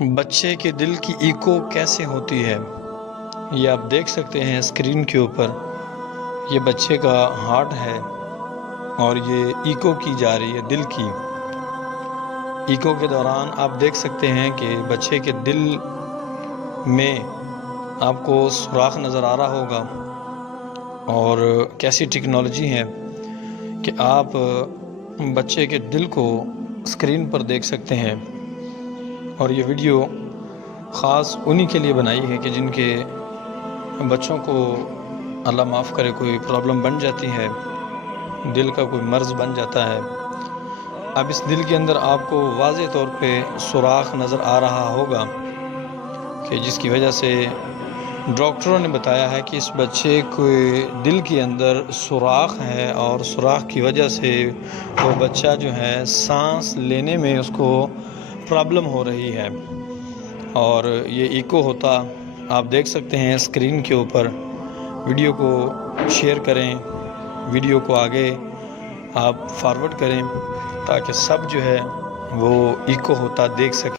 بچے کے دل کی ایکو کیسے ہوتی ہے؟ یہ آپ دیکھ سکتے ہیں اسکرین کے اوپر. یہ بچے کا ہارٹ ہے اور یہ ایکو کی جا رہی ہے دل کی. ایکو کے دوران آپ دیکھ سکتے ہیں کہ بچے کے دل میں آپ کو سوراخ نظر آ رہا ہوگا. اور کیسی ٹیکنالوجی ہے کہ آپ بچے کے دل کو اسکرین پر دیکھ سکتے ہیں. اور یہ ویڈیو خاص انہی کے لیے بنائی ہے کہ جن کے بچوں کو اللہ معاف کرے کوئی پرابلم بن جاتی ہے، دل کا کوئی مرض بن جاتا ہے. اب اس دل کے اندر آپ کو واضح طور پہ سوراخ نظر آ رہا ہوگا کہ جس کی وجہ سے ڈاکٹروں نے بتایا ہے کہ اس بچے کے دل کے اندر سوراخ ہے، اور سوراخ کی وجہ سے وہ بچہ جو ہے سانس لینے میں اس کو پرابلم ہو رہی ہے. اور یہ ایکو ہوتا آپ دیکھ سکتے ہیں اسکرین کے اوپر. ویڈیو کو شیئر کریں، ویڈیو کو آگے آپ فارورڈ کریں تاکہ سب جو ہے وہ ایکو ہوتا دیکھ سکیں.